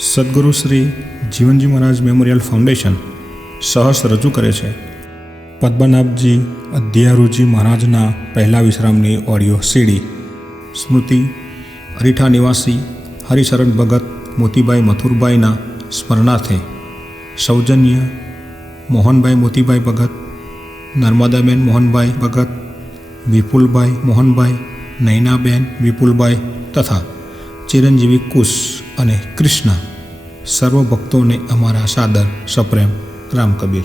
સદગુરુ શ્રી જીવનજી મહારાજ memorial foundation સહસ રજૂ કરે છે પદ્મનાભજી અધ્યારુજી મહારાજના પહેલા વિશ્રામની ઓડિયો સીડી. સ્મૃતિ અરીઠા નિવાસી હરિશરણ ભગત મોતીભાઈ મથુરભાઈના સ્મરણાર્થે. સૌજન્ય મોહનભાઈ મોતીભાઈ ભગત, નર્મદાબેન મોહનભાઈ ભગત, વિપુલભાઈ મોહનભાઈ, નૈનાબેન વિપુલભાઈ તથા ચિરંજીવી કુશ અને કૃષ્ણ. સર્વ ભક્તોને અમારા સાદર સપ્રેમ રામ કબીર.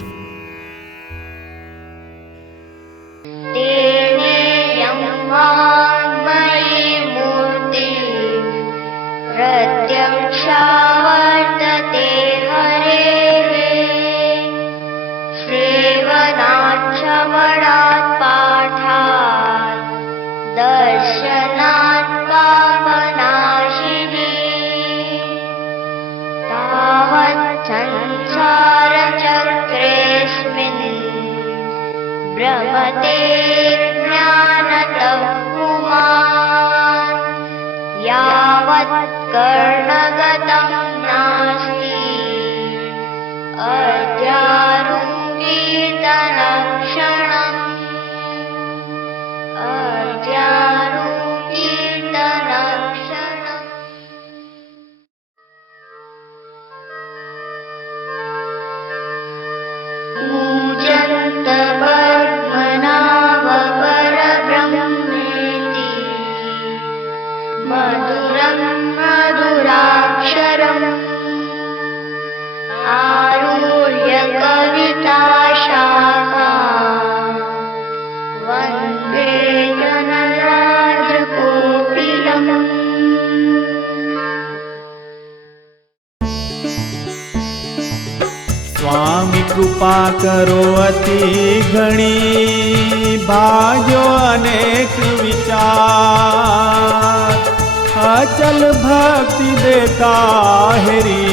भ्रमते ज्ञानतः पुमान् यावत् कर्णगतं नास्ति अध्यारोपीतलक्षणम् पूजन्त पद्मनाभ परब्रह्मेति मधुरं मधुराक्षरम् आरुह्य कविताशाखां वन्दे जनराजकोकिलम्. स्वामी कृपा करो अति घणी, भाग्यो अनेक विचार, अचल भक्ति देता हेरी,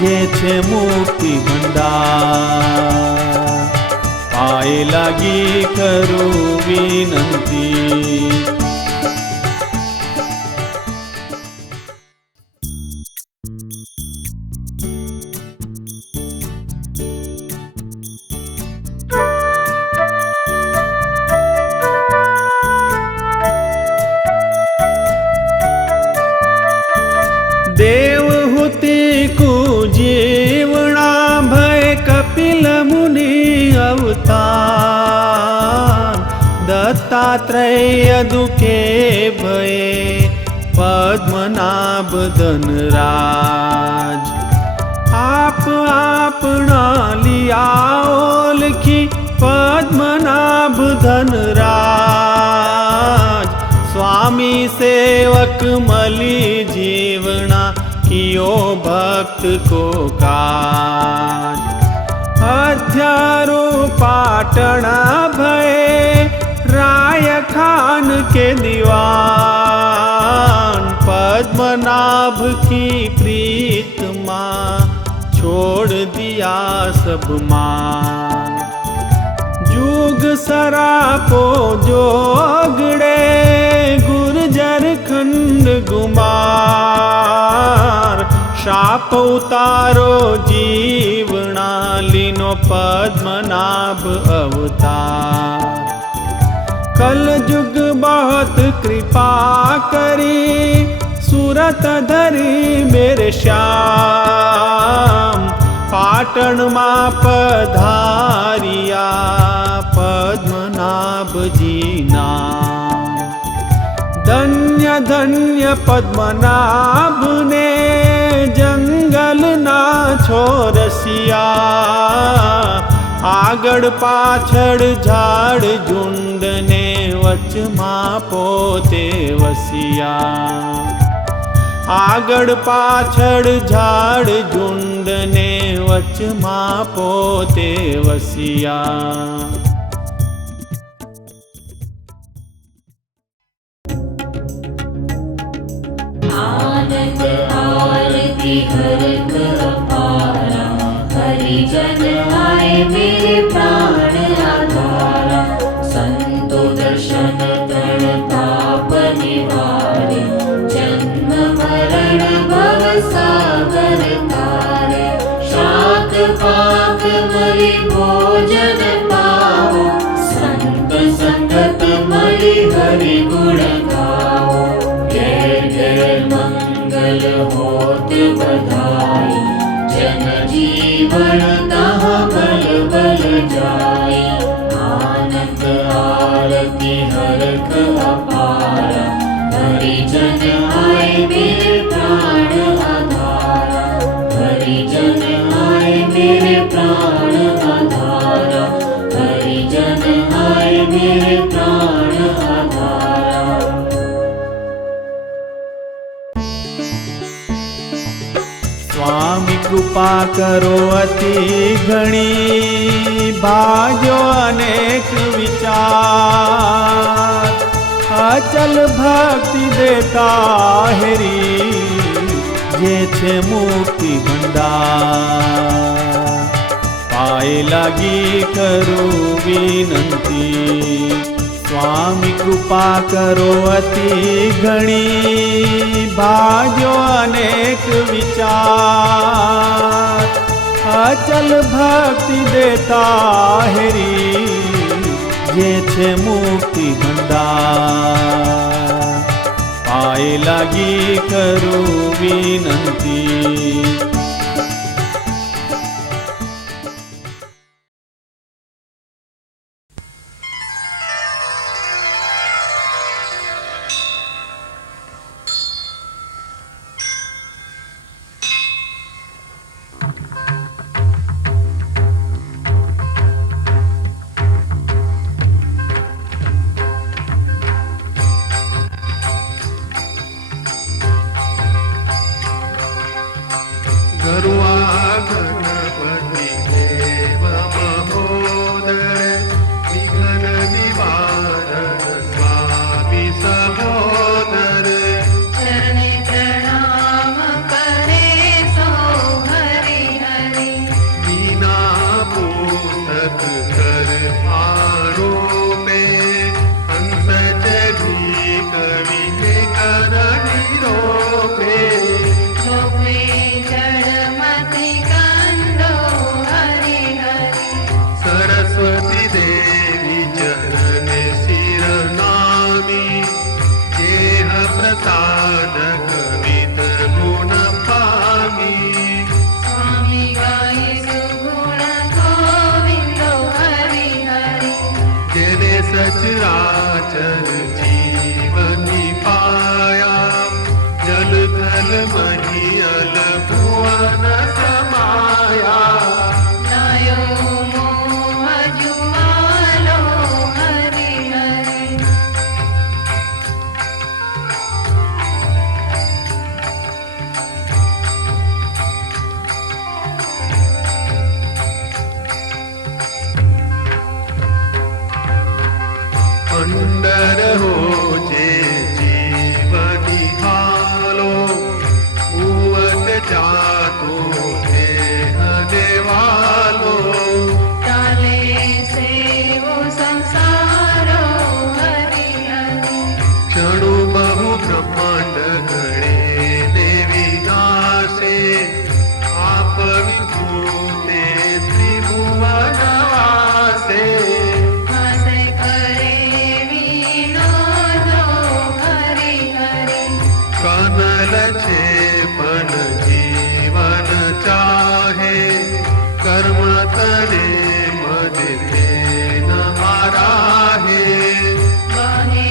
जे छे मुक्ति भंडार. पाए लागी करू विनंती, देवहूति कुजीवना भय कपिल मुनि अवतार. दत्तात्रेय दुखे भय पद्मनाभ धनराज. आप आपना लिया ओलखी पद्मनाभ धनराज. स्वामी सेवक मली जीवना कियो भक्त को काज. हथियारो पाटणा भय राय खान के दीवान. पद्मनाभ की प्रीत माँ छोड़ दिया सब मान. जुग सरापो जोगड़े गुर्जर खंड गुमार. शाप उतारो जीवना लीनो पद्मनाभ अवतार. कल जुग बहुत कृपा करी सूरत धरी मेरे श्याम. पाटण मां पधारिया पद्मनाभ जी नाम. धन्य धन्य पद्मनाभ ने जंगल ना छोरसिया. આગળ પાછળ ઝાડ ઝુંડ ને વચમાં પોતે વસિયા. આગળ પાછળ ઝાડ ઝુંડ ને વચમાં પોતે વસિયા. आनंद आरती हरक अपारा, हरिजन आए मेरे प्राण आधारा. संतो दर्शन तरण ताप निवारे, जन्म मरण भव सागर तारे शाक पाक मलि भोजन पाओ संत संगत मलि हरि गुण गाओ जय जय मंगल होत बधाई जन जीवन तहाँ बल बल जाई आनंद आरती हरख अपारा हरिजन आए मेरे प्राण आधारा हरिजन आए मेरे प्राण आधारा हरिजन आए मेरे प्राण आधारा। स्वामी कृपा करो अति घणी भाग्यो अनेक विचार अचल भक्ति देता हेरी जे छे मुक्ति भंडार पाए लागी करो विनंती स्वामी कृपा करो अति घणी भाग्यो अनेक विचार अचल भक्ति देता हेरी जे छे मुक्ति भंडार पाए लागी करो विनंती। सचराचर जीवनी पाया जल थल महीयल भुवन समाया नयो मोह जुआलो हरि हरि अंडर हो जे जीवनी हालो उवत जातो है हने वालो चाले से वो संसारो हरि हरि क्षणु बहु ब्रह्मांड गणे देवी दासे आप विभूते त्रिभुवन वासे हसे करे विनोदो हरि हरि कनल छे पण जीवन चाहे कर्म तने मदे न आराहे बहे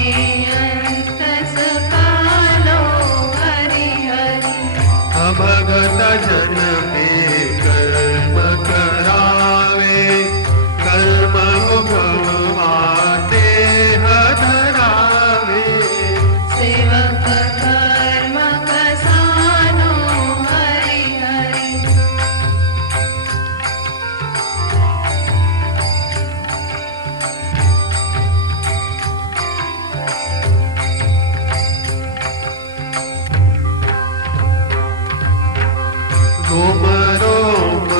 अंत सकालो हरि हरि अभगत जन में कर्म करावे कर्म भगवाने हधरावे सेवक धर्म कसानो हरि हरि रोम रोम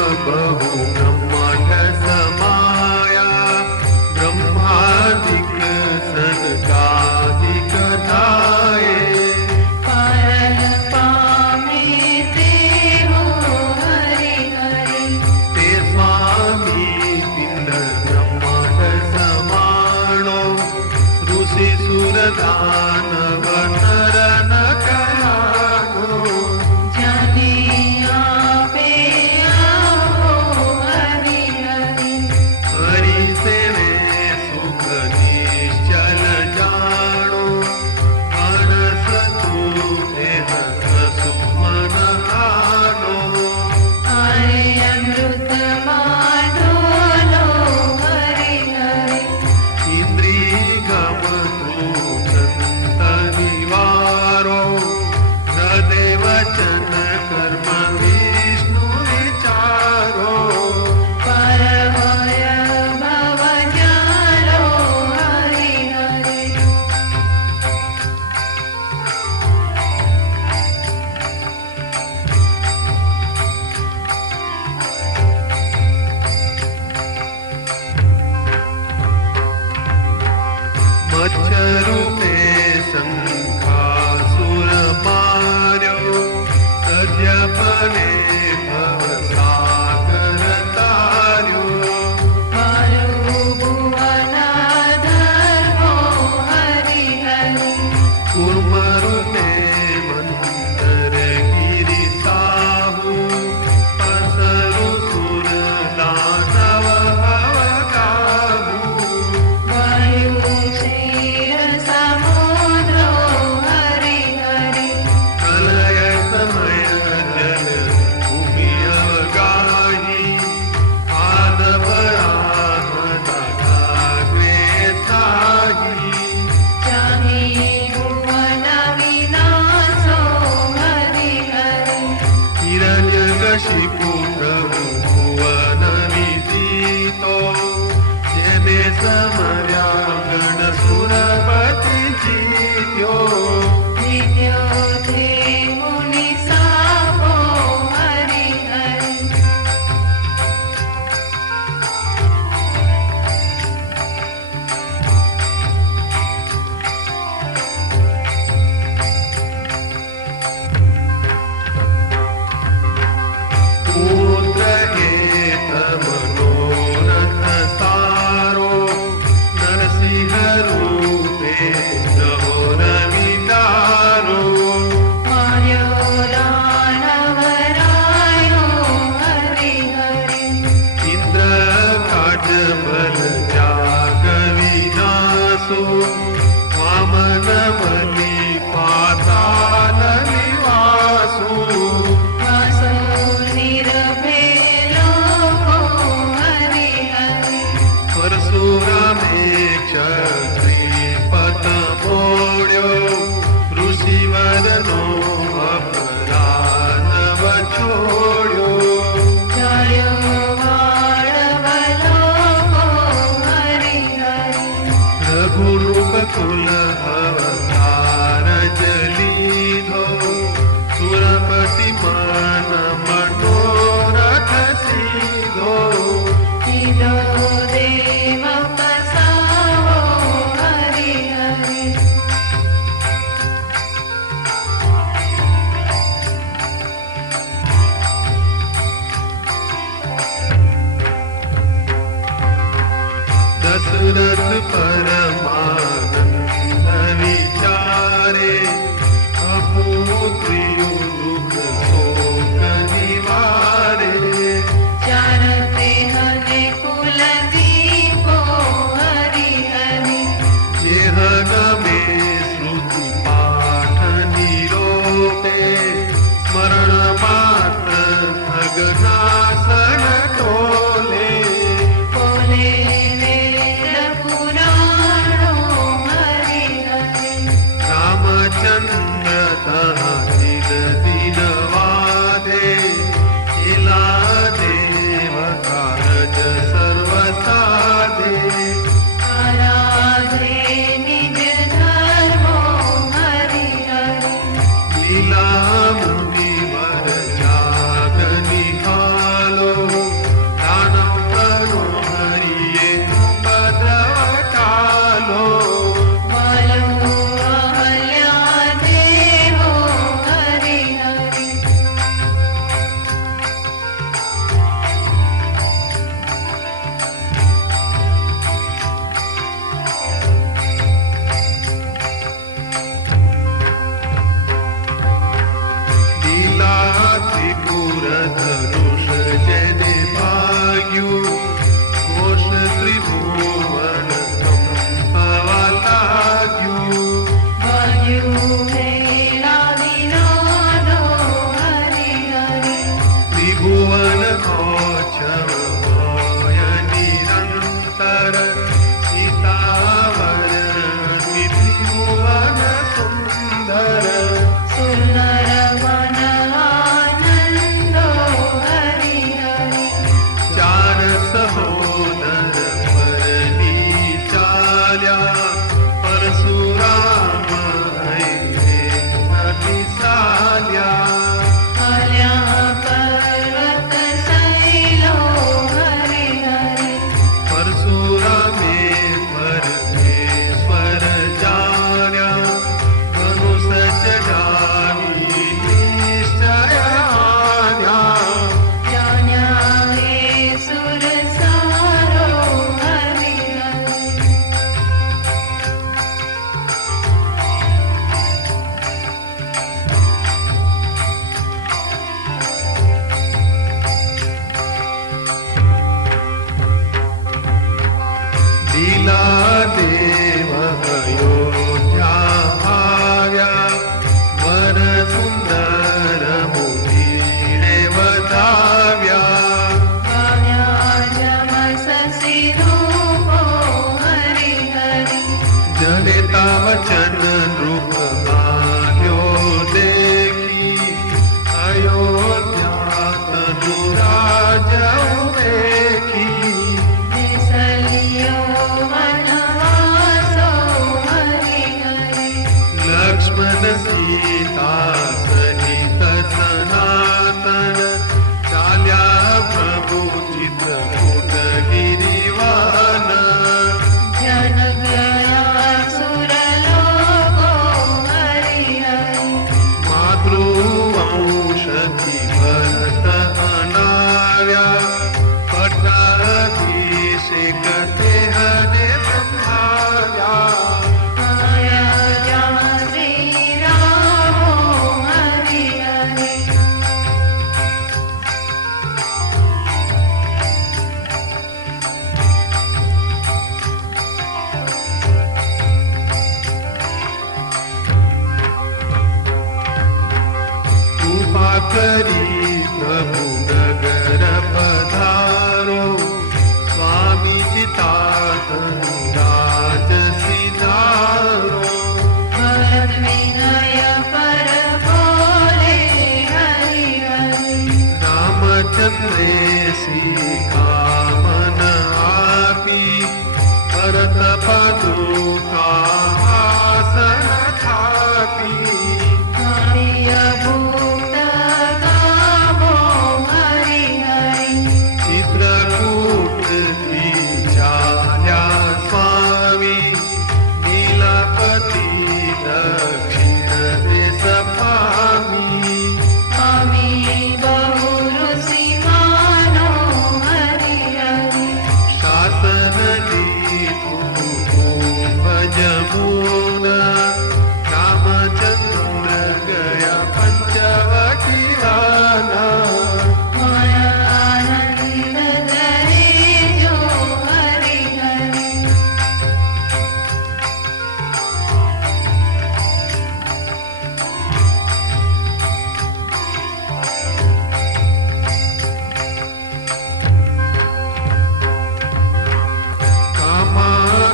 વચન કર્મ વિષ્ણુ વિચારો પર હોય ભવ જાલો હરિ હરિ મચ્છરૂપે શંખાસુર માર્યો સત્યપને ભવસાગર તાર્યો મારું ભુવન ધર્મો હરિ હરિ કુર્મરૂપે મંતર ગિરિ સાહુ અસરુ સુર દાનવ હવગાહુ વાયુ ક્ષીર સમુદ્રો હરિ હરિ કલય સમય જલ ભૂમિ અવગાહી આનવરાહદાગ્રે સાહી ચાહી ભુવન વિનાશો હરિ હરિ હિરણ્યકશિપુ પ્રભુ ભુવન વિદિતો જેને સમર્યા ગણ સુરપતિ જીત્યો નિત્યો તે મુનિ સાપો હરિ હરિ પુત્ર હેત મનોરથ સારો નરસિંહ રૂપે જહોર વિદારો માર્યો દાનવરાયો હરિ હરિ ઇન્દ્ર કાટ બલ ત્યાગ વિનાશો વામન બલિ પાતાલ નિવાસો વાસો નિર્ભેલો હરિ હરિ પરશુરામે ક્ષત્રિય પદ મોડ્યો ઋષિવરનો અપરાધ છોડ્યો જળ્યો વાળવલો હરિ હરિ રઘુરૂપ કુલ અવતાર જ લીધો સુરપતિ મન મનોરથ સીધો કીધો દેવ પસાવો હરિ હરિ દશરથ પરમાનંદ વિચારે અપુત્રિયું દુઃખ શોક નિવારે ચાર દેહને કુલ દીપો હરિ હરિ જેહ ગમે શ્રુતિ પાઠ નિરોપે સ્મરણ માત્ર અગનાસન ટોલે બોલે વેદ પુરાણો હરિ હરિ રામચંદ્ર તહાસિલ દિન વાધે એલા દેવ કારજ સર્વ સાધે આરાધે નિજ ધર્મો હરિ હરિ લીલા મુનિવર જાગ નિહાલો દાનવ કરો હરિએ ઉપદ્રવ કાલો વાલો અહલ્યા દેવો હરિ હરિ લીલા ત્રિપુર ધનુષ જેને ભાગ્યું કોશ ત્રિભુવન કંપવા લાગ્યું વાયુ વેલા વિનોદો હરિ હરિ ત્રિભુવન કોછવ હોય નિરંતર સીતાવર ત્રિભુવન સુંદર સુંદર વન અંશથી ભરત અનાવ્યા પટ્ટાભિષેક તે હને સંભાવ્યા જય શ્રી રામ હરિ હરિ કૃપા કરી પ્રભુ નગર પધારો સ્વામીજી તાત રાજ સિધારો ભરત વિનય પર બોલે હરિ હરિ રામચંદ્રે કામન આપી ભરત પાદુકાસન થાપી પ્રિય ભૂત ગાવો હરિ હરિ ચિત્રકૂટથી ચાલ્યા સ્વામી નીલાપતિ દક્ષિણ દેશ પામી સ્વામી બહુ ઋષિ માનો હરિ હરિ શાસન લીધું ભજમુના રામચંદ્ર ગયા પંચવટી વાના આનંદ ધરે જો હરિ હરિ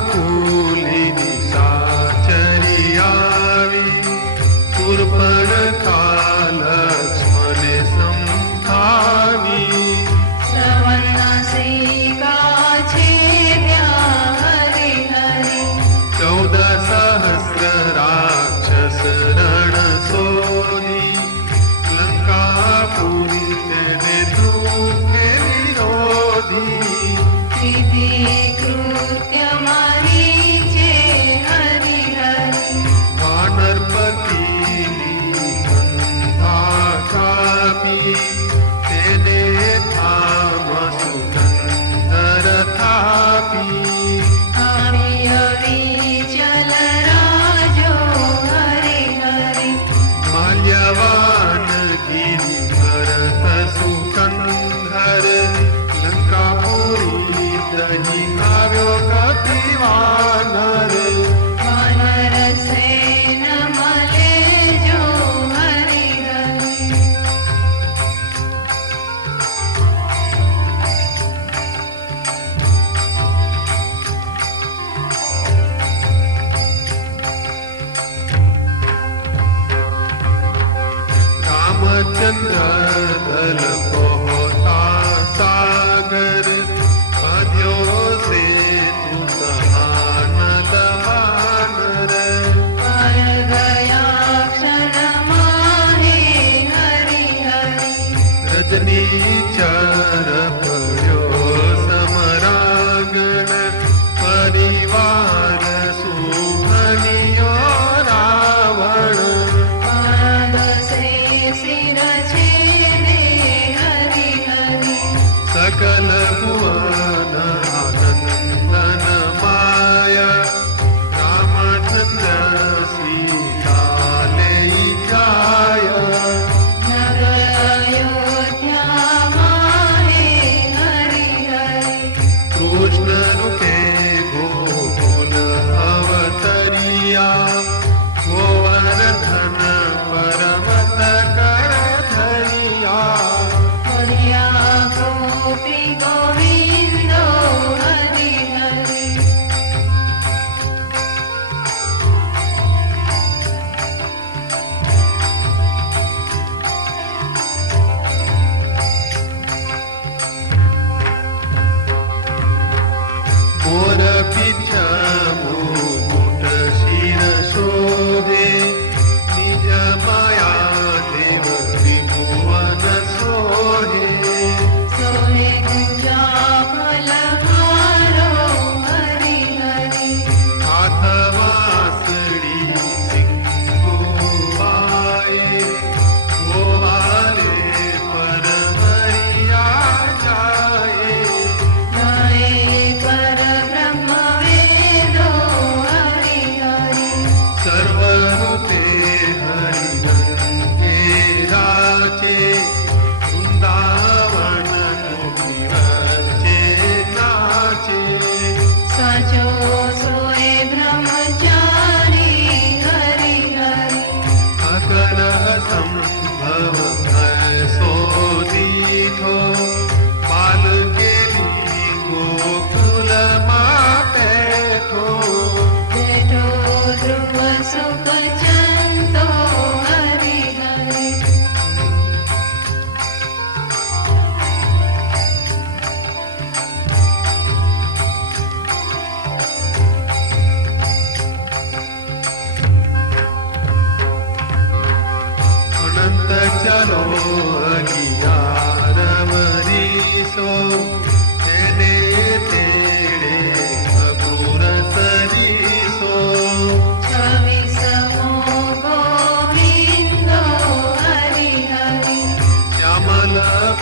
કામાકુલિની સાચરી આવી શૂર્પણખા લક્ષ્મણે સંભાવી શ્રવણસિકા છે ત્યાં હરિ હરિ 14 સહસ્ર રાક્ષસ રણ સોની લંકાપુરી તેને દુઃખે વિરોધી વિધિ કૃત્ય મારી છે હરિ હરિ વાનરપતિની બંધા કાપી તેને થામ સુગંધર થાપી પ્રિય વિચલ રાજો હરિ હરિ માલ્યવાન ગિરિ ભરત સુકંધર લંકાપુરી દહી આવ્યો કપિવાનર વાનર સેન મલે જો હરિ હરિ રામચંદ્ર દલ પહોતા સાગર બાંધ્યો સેતુ સહાનદ વાનર પર ગયા ક્ષણમાં હે હરિ હરિ રજની ચર પડ્યો સમરાગણ પરિવાર સુહનિયો રાવણ પાદ સે શિર છે રે હરિ હરિ સકલ ભુવન આનંદન માયા રામચંદ્ર સીતા લઈ જાય નગર અયોધ્યામાં હે હરિ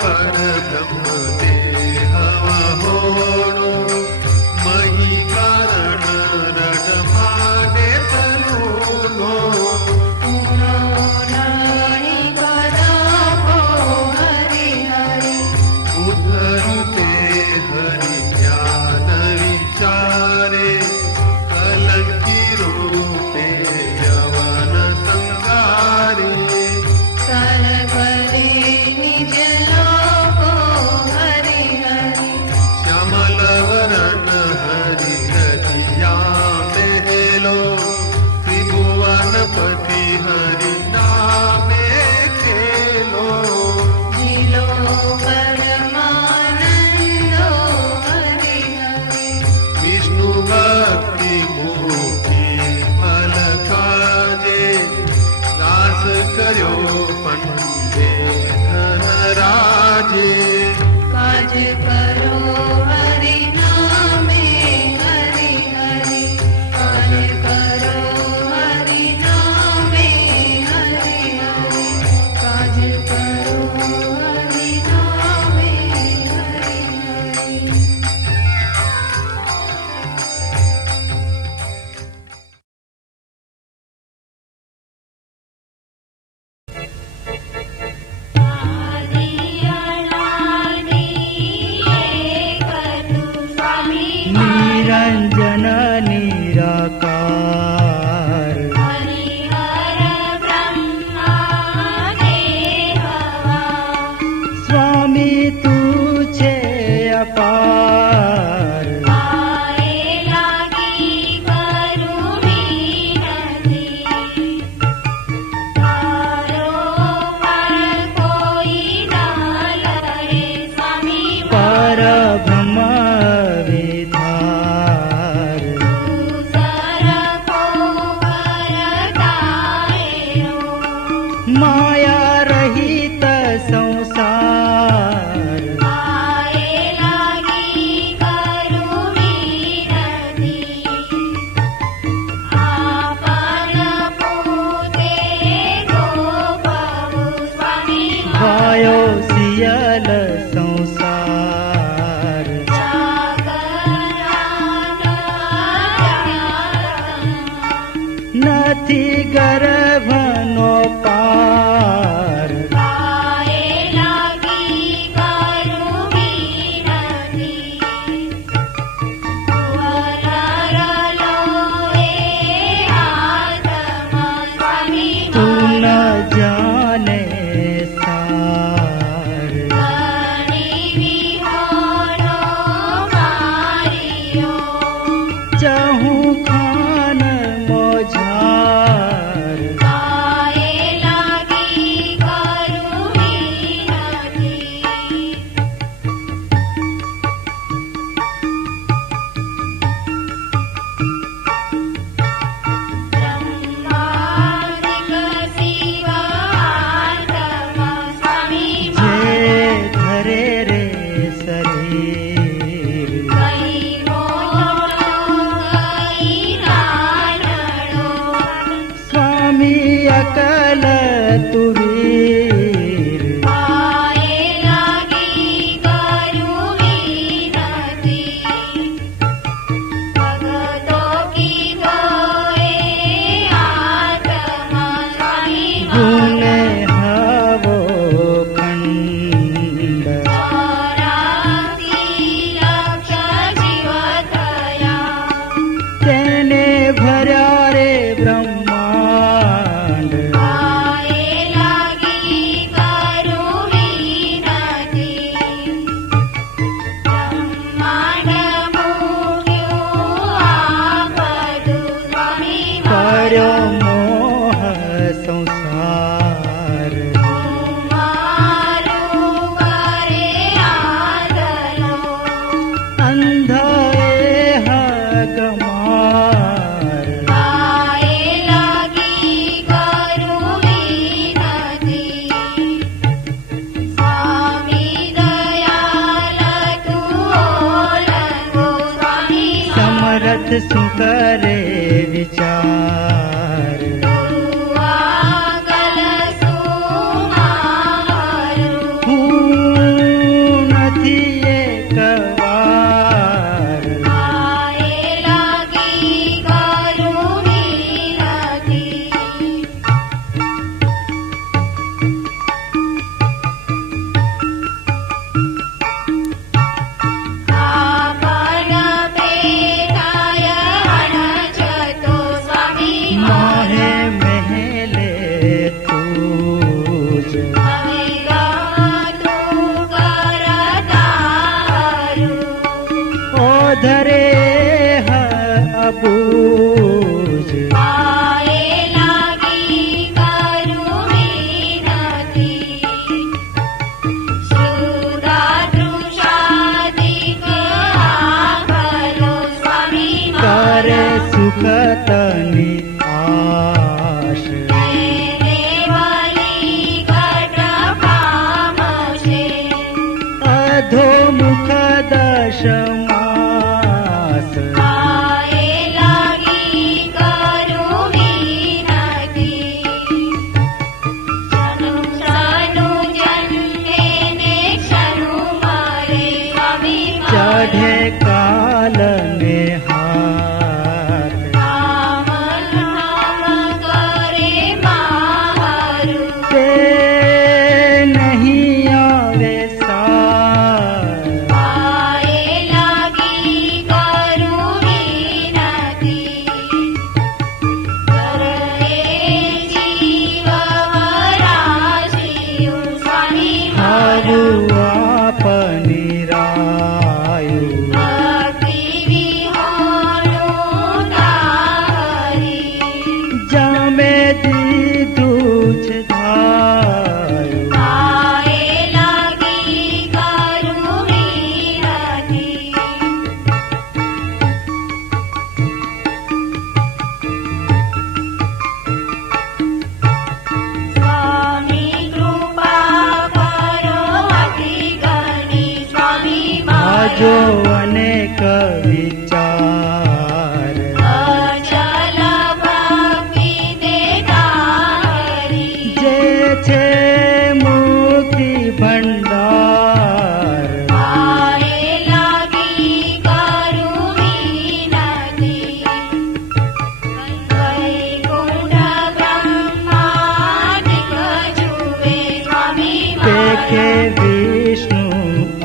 પરબ્રહ્મ દેહવા હોણો મહી કારણ રટમાને તલુનો પુરાણી કદાપો હરિ હરિ ઉદ્ધરુતે હરિ જ્ઞાન વિચારે કલંકી રૂપે યવન સંગારે સલગરે નિજ લોકો હરિ હરિ શ્યામલવરન હરિ રચિયા મેલો ત્રિભુવનપતિ હરિ નામે ખેલો જીલો પરમાનંદો હરિ હરિ વિષ્ણુ ભક્તિ મુક્તિ ફલ કાજે દાસ કર્યો પંડે ધન રાજે કાજ કરો હરિ નામે હરિ હરિ કાજ કરો હરિ નામે હરિ હરિ કાજ કરો હરિ નામે હરિ હરિ નિરંજન નિરાકાર સ્વામી તું છે અપાર પરબ્રહ્મ વિધાર માયા રહિત સંસાર ભાયો સિયલ સંસાર નથી ગર્ભનો પાર તું ન જાને સાર ચહું ખાન મોઝાર જે ધરે રે શરીર સ્વામી અકલ તુવીર ગુને હવો ખંડ તેને ભર્યા રે બ્રહ્માંડ પડ્યો મોહ સંસાર અંધ એહ ગમાર સમરથ શું કરે વિચાર હું સુખ તની આશ વાલી ઘટ પામશે અધોમુખ દશમાસ આએ લાગી કરું વિનતી સાનુ જન્મે ને ક્ષણું મારે સ્વામી ચઢે કાલ ને હાથ રામ નામ કરે મારું તે નહીં આવે સાર આએ લાગી કરું વિનતી કરે જીવ વરાશિયું સ્વામી મારું આવું આપની રાયું ભક્તિ વિહોણું તારી જામે દીધું છે ધાયું આએ લાગી કરું વિનતી સ્વામી કૃપા કરો અતિ ઘણી સ્વામી આજો મારો અનેક વિચાર અચલ ભક્તિ દેનારી જે છે મુક્તિ ભંડાર આએ લાગી કરું વિનતી વૈકુંઠ બ્રહ્માદિક જુએ સ્વામી દેખે મારો વિષ્ણુ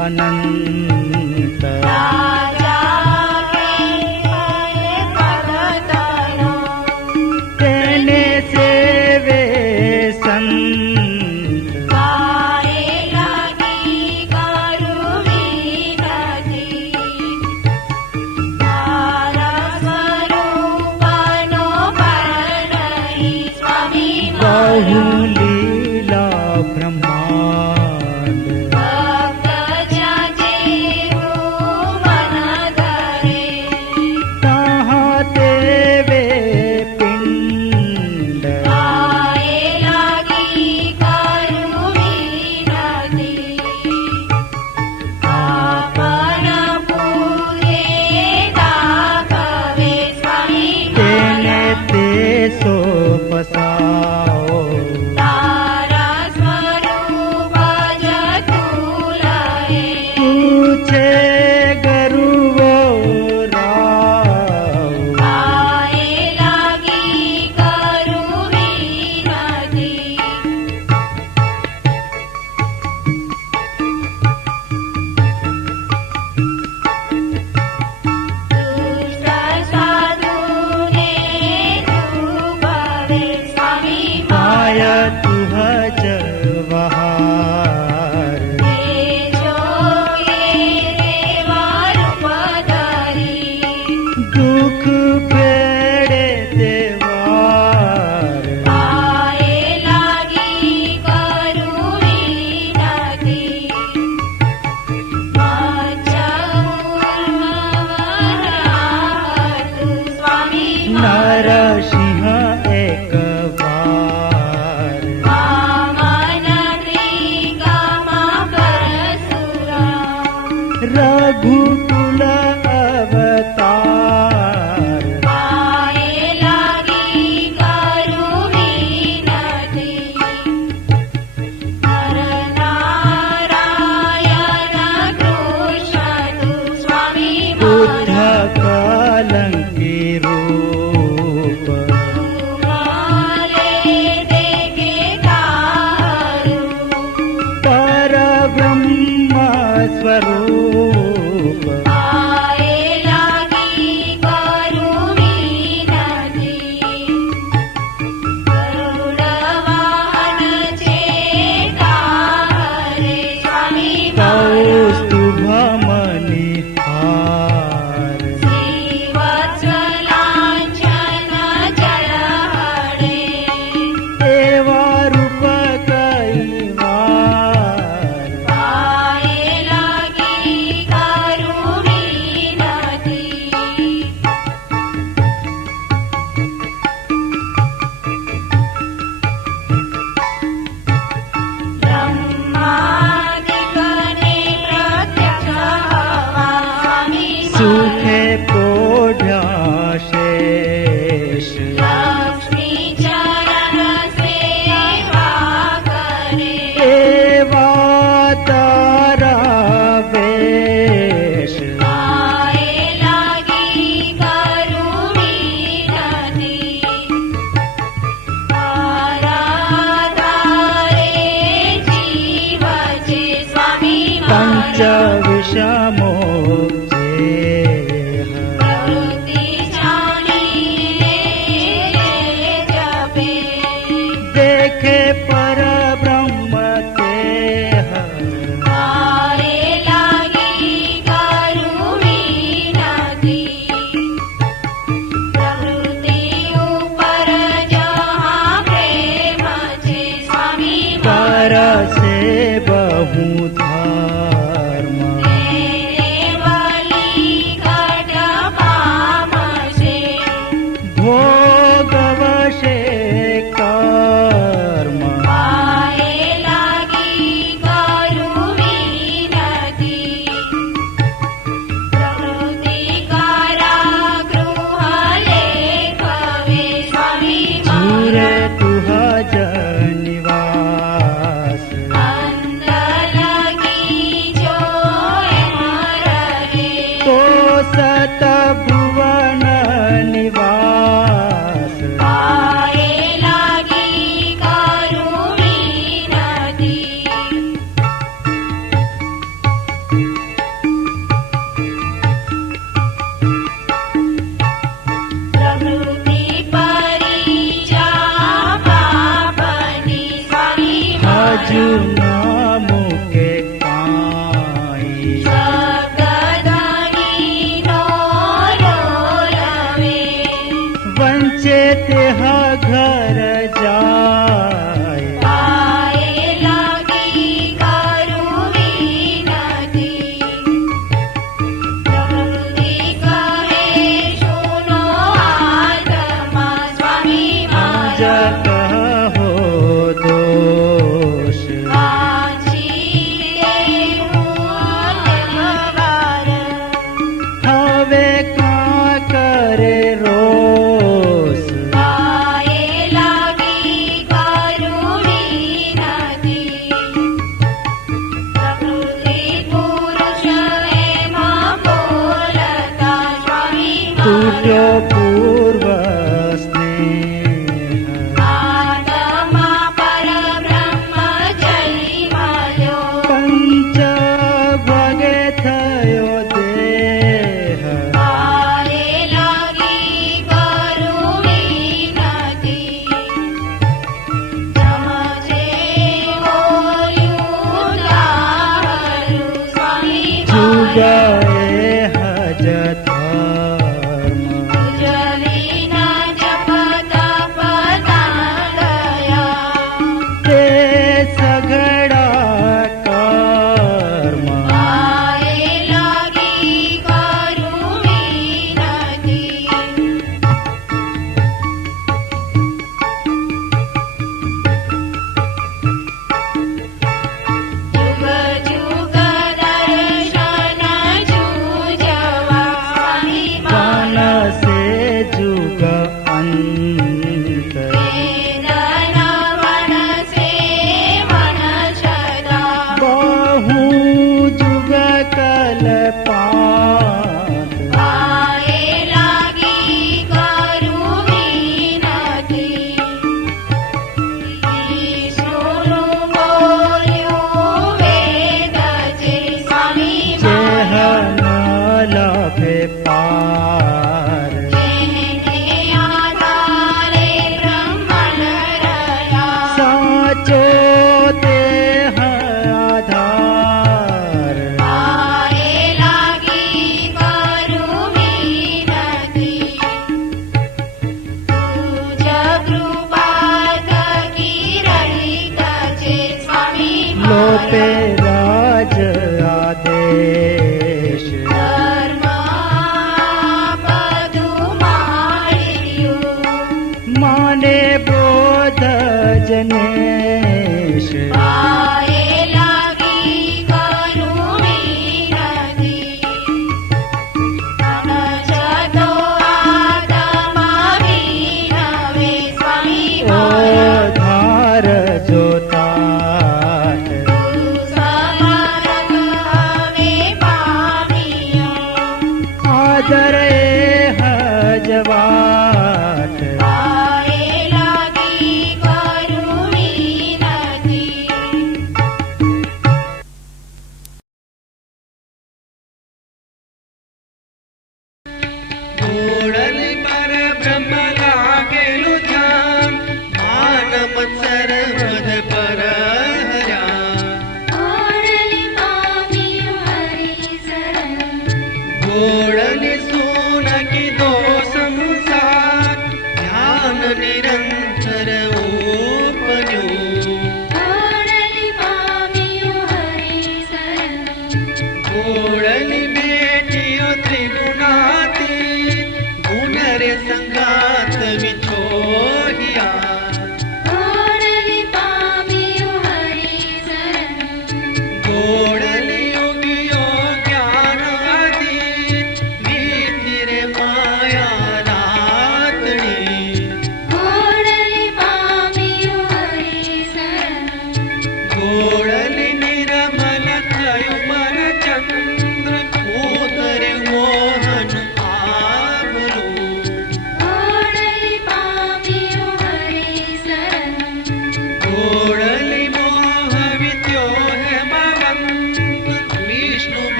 અનંત રાજા કે ભગતનો તેને સેવે સંત આએ લાગી કરું વિનતી તારા સ્વરૂપનો પર નહીં સ્વામી બહુ મારો લીલા બ્રહ્માંડ ભક્ત જાજે મન ધરે તાહા તેવે પિંડ આએ લાગી કરું વિનતી આપણ પૂરે દાખવે સ્વામી તેને મારા તે સો પસાઓ તારા સ્વરૂપ જ વિષમો જે પ્રવૃત્તિ જાણીને જપે દેખે પરબ્રહ્મ તે મારે લાગી કરું વિનતી પ્રવૃત્તિ ઉપર જહા પ્રેમ છે સ્વામી કરશે બહુ ધર્મ તેને બલિ ઘટ પામશે ભોગવશે કર્મ મારે લાગી કરું વિનતી પ્રવૃત્તિ કારાગૃહ લેખવે સ્વામી જુરે મારા તુહ જ નિવાસ અંત લગી જો એમ રહે તો સત ભુવન નિવાસ મારે લાગી કરું વિનતી પ્રવૃત્તિ પરિજા પાપની સ્વામી હજુ મારા ન મૂકે કાંઈ સગદાનીનો લોલવે વંચે તે ઘર જાય મારે લાગી કરું વિનતી પ્રવૃત્તિ કહે શુનો આત્મા સ્વામી જ મારા કહો દોષ વાંચી દેવું વ્યવહાર હવે કાં કરે રોષ મારે લાગી કરું વિનતી પ્રકૃતિ પુરુષ એમાં બોલતા સ્વામી તૂટ્યો મારા પૂર્વ સ્નેહ આત્મા પરબ્રહ્મ જય મળ્યો પંચ ભગે થયો દેહ મારે લાગી કરું વિનતી સમજે બોલ્યું તારું સ્વામી જુગ મારા હજ ધર્મ ઉજવીના જપ તપ દાન દયા તે સઘળા કર્મ મારે લાગી કરું વિનતી જુગ જુગ દર્શન જુજવા સ્વામી મારા સે જુગ અંત વેદન વનસે વન છતા બહુ જુગ કલ્પાત મારે લાગી કરું વિનતી વિષ્ણુનું બોલ્યું વેદ છે સ્વામી જેહ મારા ન લભે પાર જેને આધારે બ્રહ્મણ રહ્યા સાચો દેહ આધાર મારે લાગી કરું વિનતી તુજ કૃપા થકી રહિત છે સ્વામી લોપે મારા રાજ આદેશ ધર્મ બધું માળ્યું માને બોધ જનેશ મારે લાગી કરું વિનતી મન જતો આત્મા વિનવે સ્વામી ઓ મારા ધાર જોતા તું સમજ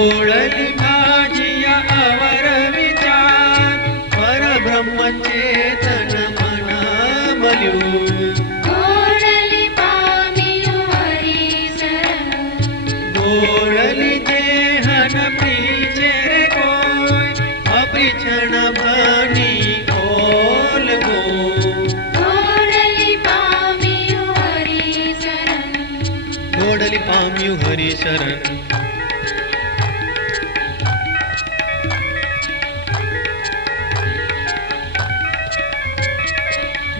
ગોળલી ભાજિયા અવર વિચાર પરબ્રહ્મ ચેતન મન મળ્યું ગોળલી પામ્યું હરિશરણ ગોળલી દેહન પ્રીચે રે કોઈ અપરિછણ ભની ઓલ ગો ગોળલી પામ્યું હરિશરણ ગોળલી પામ્યું હરિશરણ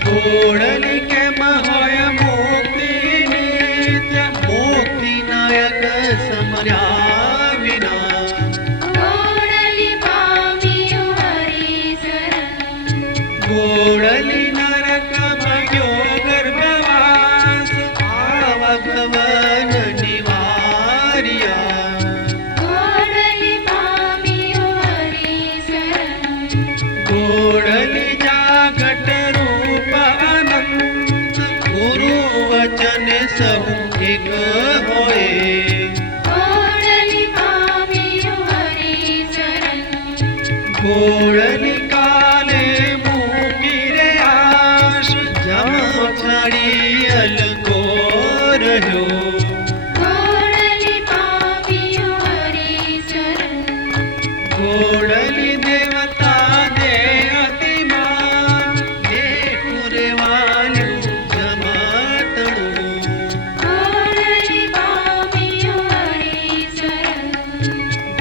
ગોળલી કેમ હોય મુક્તિ નિત્ય મુક્તિ નાયક સમર્યા વિના ગોળલી પામ્યું હરિશરણ ગોળલી નરક ભગ્યો ગર્ભવાસ આવા ભવન નિવાર્યા ગોળલી પામ્યું હરિશરણ ગોળલી જાગટ રૂપ અનંત ગુરુ વચન સૌ એક હોય ગોળલી પામ્યું હરિશરણ ગોળલી કાલે મૂકી રે આશ જમ છાડી અલગો રહ્યો ગોળલી પામ્યું હરિશરણ ગોળલી દેવતા દે અતિમાન દેખું રે વાલ્યું જમતણું ગોળલી પામ્યું હરિશરણ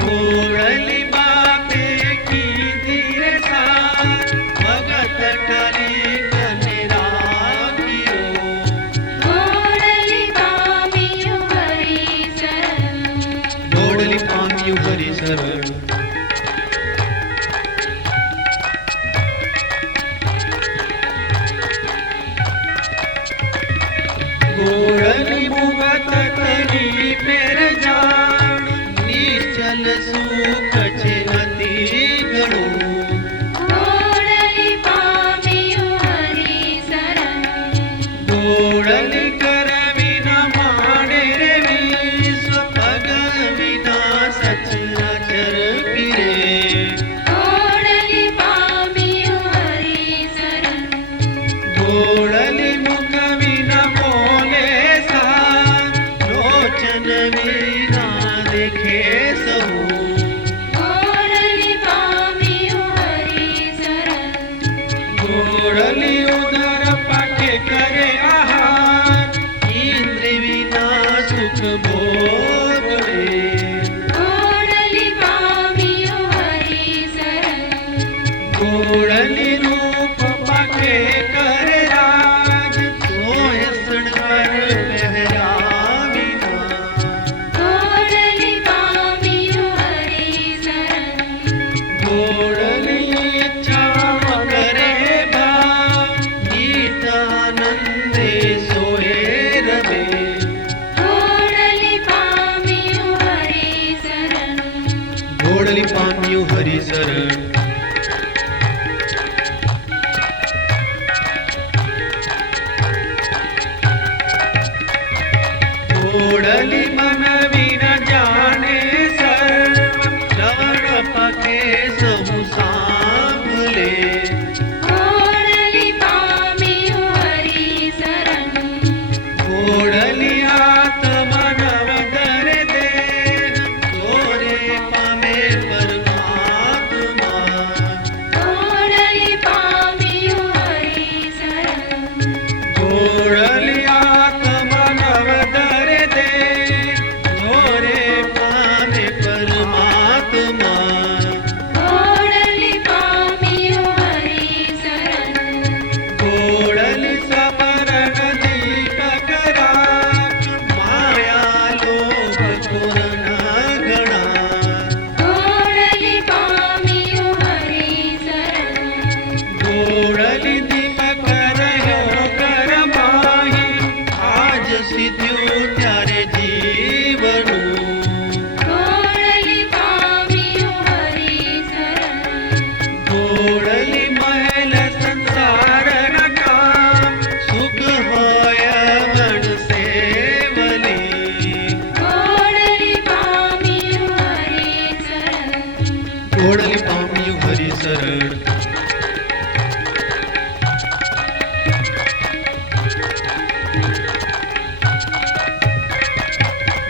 ગોળલી બાપે કીધી રે સાર ભગત ટાલી કને રાખ્યો ગોળલી પામ્યું હરિશરણ ગોળલી પામ્યું હરિશરણ ગોળલી મુગત કરી પેર જાણ નિશ્ચલ સુખ છે અતિ ઘણું ગોળલી પામ્યું હરિશરણ ગોળલી કર વિના માણે રે વિશ્વ પગ વિના સચરાચર ફિરે ગોળલી પામ્યું હરિશરણ ગોળલી મુખ વિના બોલે સાર લોચન વિના દેખે સહુ ગોળલી પામ્યું હરિશરણ ગોળલી ઉદર પાકે કરે આહાર ઇન્દ્ર વિના સુખ ભોગવે ગોળલી પામ્યું હરિશરણ ગોળલી રૂપ પાકે કરે રાજ સોય સણવર પહેરાવીના ગોળલી પામ્યું હરિશરણ ગોળલી ઈચ્છા કરે ભાવ ગીત આનંદે સોય રમે ગોળલી પામ્યું હરિશરણ ગોળલી પામ્યું હરિશરણ ગોળલી મન વિના જાણે સર્વ શ્રવણ પકે સહુ સાંભળે ગોળલી પામ્યું હરિશરણ ગોળલી આત્મા નવધરે દેહ તોરે પામે પરમાત્મા ગોળલી પામ્યું હરિશરણ ગોળલી આત્મા નવધરે દેહ ઘોડલી પામ્યું હરિશરણ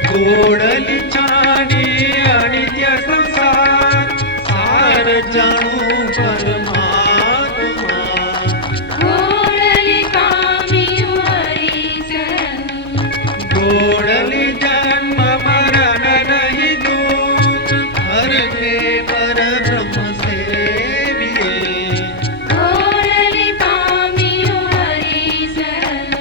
ઘોડલી છાડી અનિત્ય સંસાર સાર જાણું પરમાત્મા ઘોડલી પામ્યું હરિશરણ ઘોડલી જન્મ મરણ નહીં દૂત હરખે પરબ્રહ્મ સેવીએ ઘોડલી પામ્યું હરિશરણ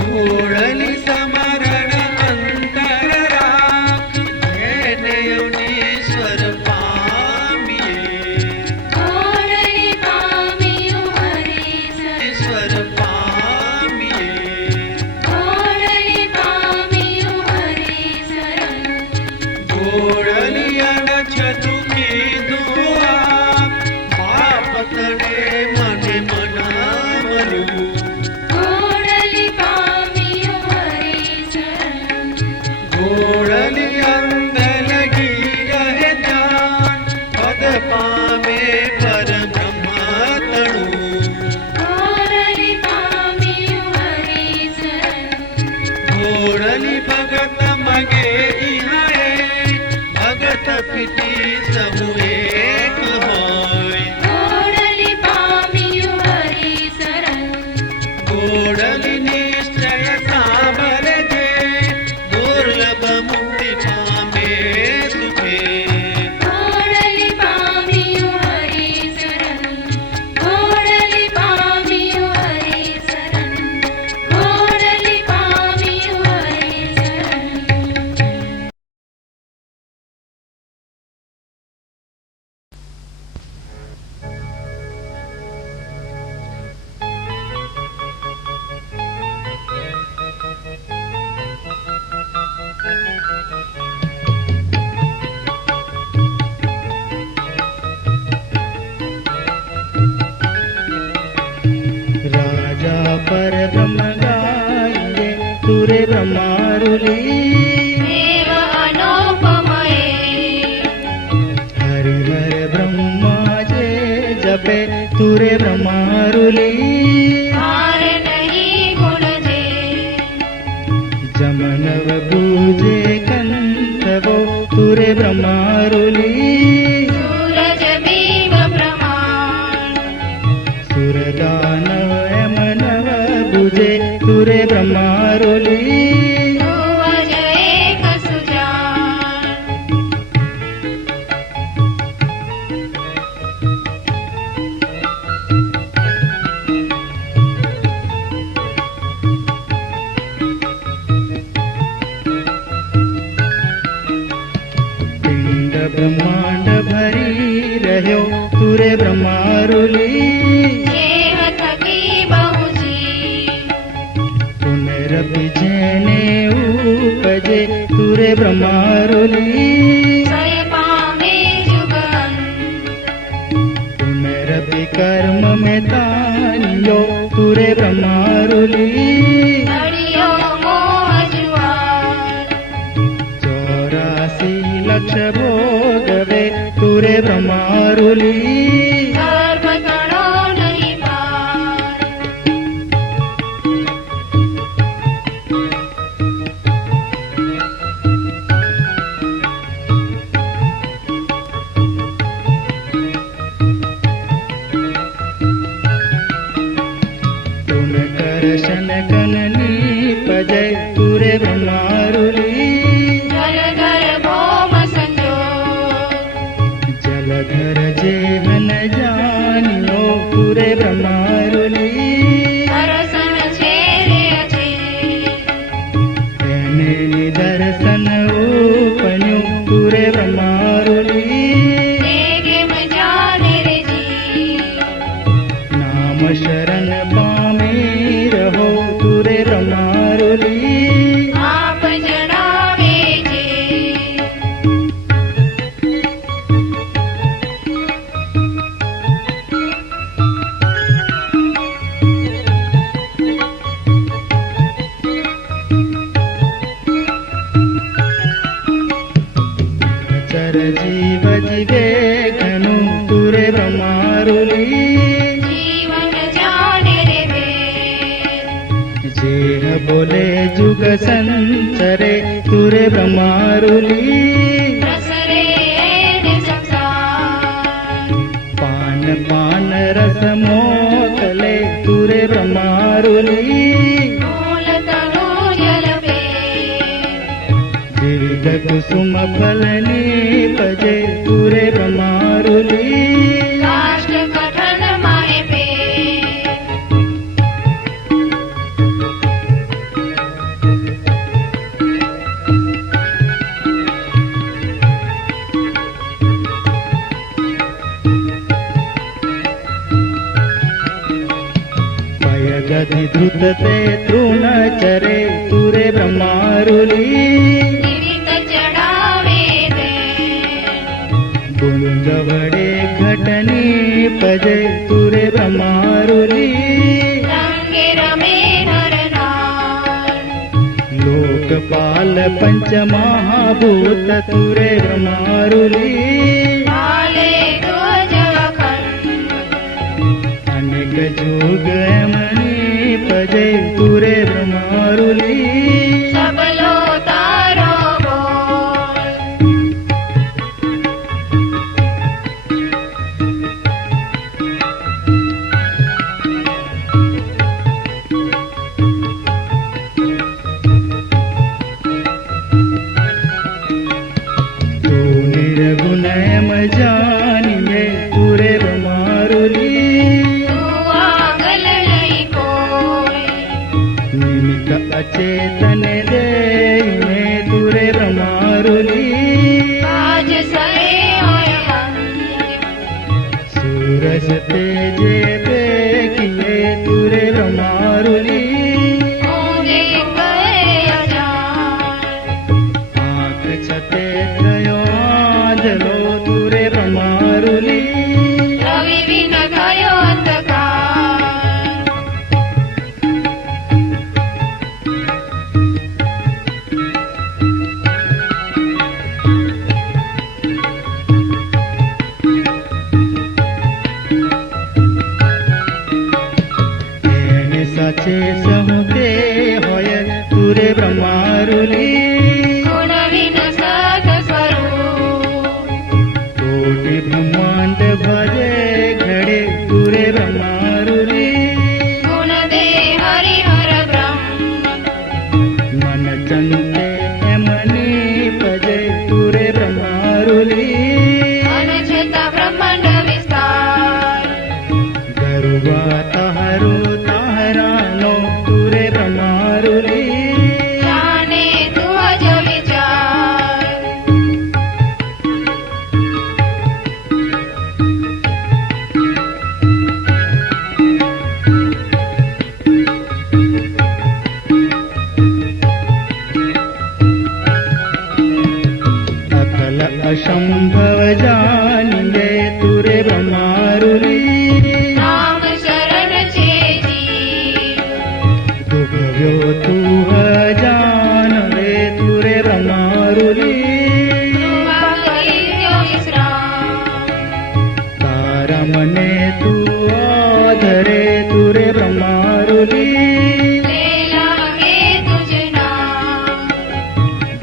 ઘોડલી સમરણ અંતર રાખ જેને યોનીશ્વર પામીએ ઘોડલી પામ્યું હરિશરણ ઈશ્વર પામીએ ઘોડલી પામ્યું હરિશરણ ઘોડલી અનછતું કીધું બાપ તને મને મનાવ્યું ઘોડલી પામ્યું હરિશરણ ઘોડલી અંગ લગી રહે ધ્યાન પદ પામે પરબ્રહ્મ તણું ઘોડલી પામ્યું હરિશરણ ઘોડલી ભગત મગે ઇહાએ ભગત પીટી સહુ એક હોય ઘોડલી પામ્યું હરિશરણ ઘોડલી નિશ્ચય સાંભળે છે દુર્લભ મુક્તિ પામે સુખે ઘોડલી પામ્યું હરિશરણ ઘોડલી પામ્યું હરિશરણ ઘોડલી પામ્યું હરિશરણ राजा पर ब्रह्म गाये तुरे ब्रह्मारुली देव अनोपमये हरिहर ब्रह्मा जे जपे तुरे ब्रह्मारुली हार नहीं गुण जे जमनव पूजे कंठवो तुरे ब्रह्मारुली सूरज भीम प्रमाण सुरदानव यमनव बुजे तुरे ब्रह्मारुली ध्रुवज एक सुजान पिंड ब्रह्मांड भरी रह्यो तुरे ब्रह्मारुली देह थकी बहुजी पुनरपि जेने उपजे तुरे ब्रह्मारुली सय पामे जुगन पुनरपि कर्म में तान्यो तुरे ब्रह्मारुली घड़ियो मोह जुआर 84 लक्ष भोगवे तुरे ब्रह्मारुली गर्भ गणो नहीं पार तुम करशन कननी पजय तुरे ब्रह्मारुली जलधर भौम संजोग जलधर जेहन जानियो तुरे ब्रह्मारुली दर्शन छेरे अचे એને નિદર્શન ઉપન્યું તુરે બ્રહ્મારુલી देगे में जाने रे जी નામ શરણ પામી રહો તુરે બ્રહ્મારુલી आप जनावे जे ચર जीव जीवे घनु तुरे ब्रह्मारुली जीवन जाने रे वेद जेह बोले जुग संचरे तुरे ब्रह्मारुली रसरे ने संसार पान पान रस मोकले तुरे ब्रह्मारुली मूल तनु जल पे विविध कुसुम फलनी पजे तुरे ब्रह्मारुली काष्ठ कठन माहे पे गति द्रुत ते तृण चरे तुरे ब्रह्मारुली निवित चढ़ावे दे बुंद वडे घटनी पजे तुरे ब्रह्मारुली रंगे रमे नर नार लोकपाल पंच महाभूत तुरे ब्रह्मारुली पाले दो जखंड अनेक जुग एमनी पजे तुरे ब्रह्मारुली सब लो तारो बोल तू निर्गुण एम जानिए तुरे ब्रह्मारुली तू आगल नहीं कोई निमित्त अचेतन दे में तुरे ब्रह्मारुली आज सरे होय अंतिम सूरज तेजे पे किए तुरे ब्रह्मारुली ऊंधे गए अजान आंख छते थयो आंधलो तुरे ब्रह्मारुली रवि बिन गयो अंधकार એને સાચે સહુતે હોય તુરે બ્રહ્મારુલી गुण विन सत स्वरूप कोटि ब्रह्मांड भजे घड़े तुरे ब्रह्मारुली गुण दे हरिहर ब्रह्म मन चंते एमनी पजे तुरे ब्रह्मारुली अनुचित ब्रह्मांड विस्तार गरुवा तारो तारानो तुरे ब्रह्मारुली जाने तू अज विचार अकल असंभव जानिए तुरे ब्रह्मारुली नाम शरण छे जीव दुखव्यो तू जान रे तुरे ब्रह्मारुली कृपा करियो विश्राम तारा मने तू आधरे तुरे ब्रह्मारुली ले लागे तुझ नाम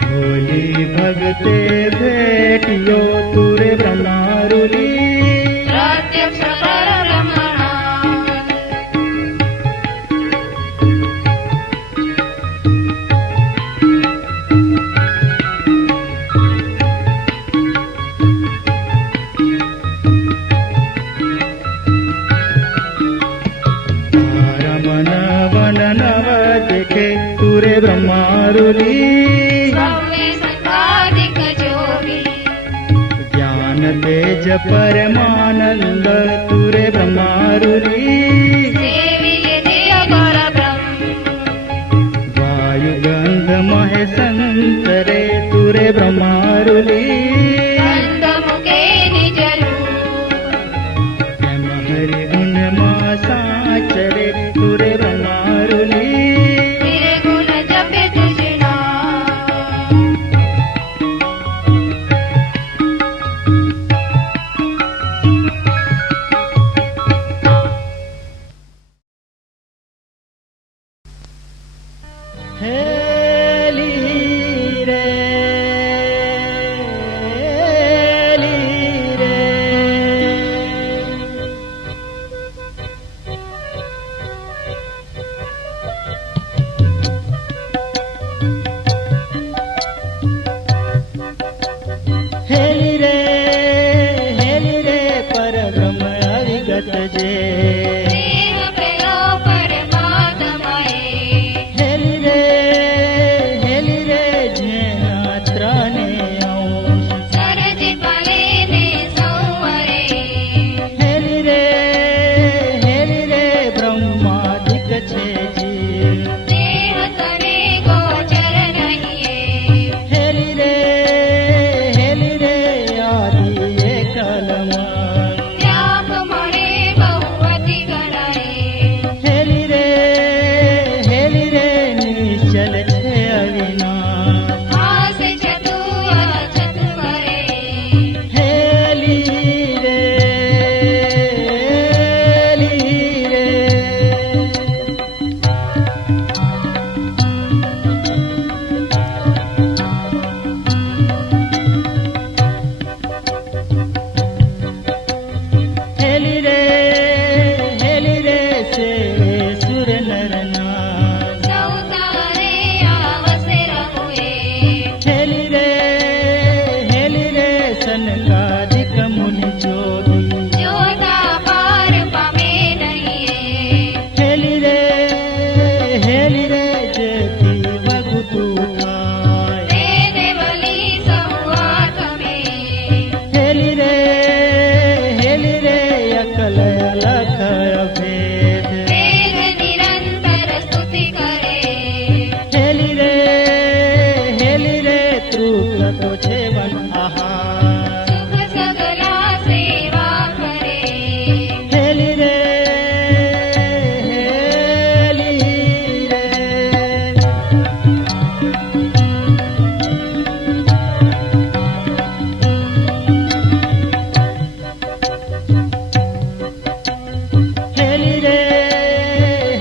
भोली भगते भेटियो तुरे ब्रह्मारुली प्रत्यक्ष परब्रह्मणा तारा मन वन नव देखे तुरे ब्रह्मारुली सौवे संपादिक जोगी ज्ञान तेज परमानंद तुरे ब्रह्मारुली सेविले देय परब्रह्म वायु गंध महे संतरे तुरे ब्रह्मारुली अंत मुके निज रूप एम हरि गुण मा साचरे तुरे ब्रह्मारुली निर्गुण जपे तुझ नाम सनकादिक मुनि जोगी જોતા પાર પામે નહીં हेली रे जेती वगुतु थाय તે દેવલી સંવાદ મે हेली रे अकल अलख अभेद વેદ નિરંતર સ્તુતિ કરે हेली रे तृप्त तो जीवन आहार સુખ સગલા સેવા કરે हेली रे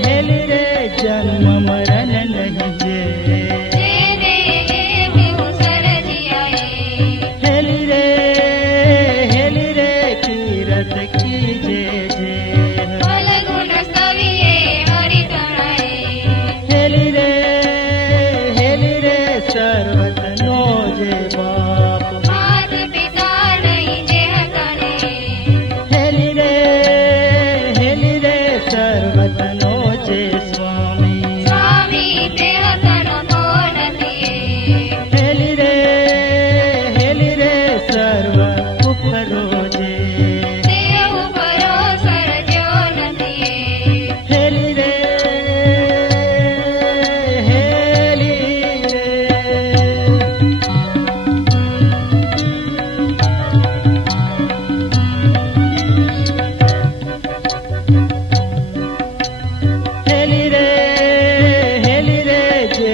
हेली रे जन्म मरण नहीं जे જેને એવું સરજિયાએ हेली रे कीरत कीजे जे ફલગુણ સ્તવીએ હરિ તણાએ हेली रे सर्वतनो जे बाप માત પિતા નહીં જે હતને हेली रे सर्वतनो जे स्वामी સ્વામી તે હતનો તો નથી हेली रे सर्व उपरो जे દેવ પરો સરજો નથી हेली रे हेली रे जे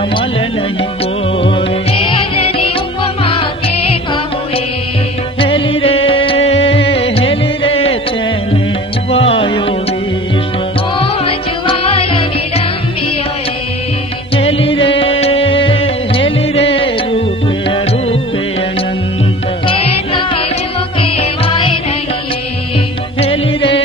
अमल नहीं कोई વેદની ઉપમા કે કहुए हेली रे तेने वायो विश्व ઓમ જ્વાલ વિલંબિયોએ हेली रे रूपे अरूपे अनंत કેત કેવું કહેવાય નહીં हेली रे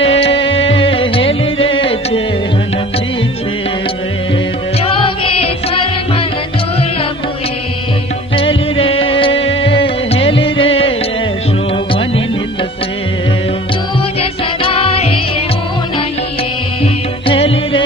जेहन पीछे वेद યોગેશ્વર મન દુર્લભુએ हेली रे शोभनि नित सेव તુજ સદાય હું નહીં हेली रे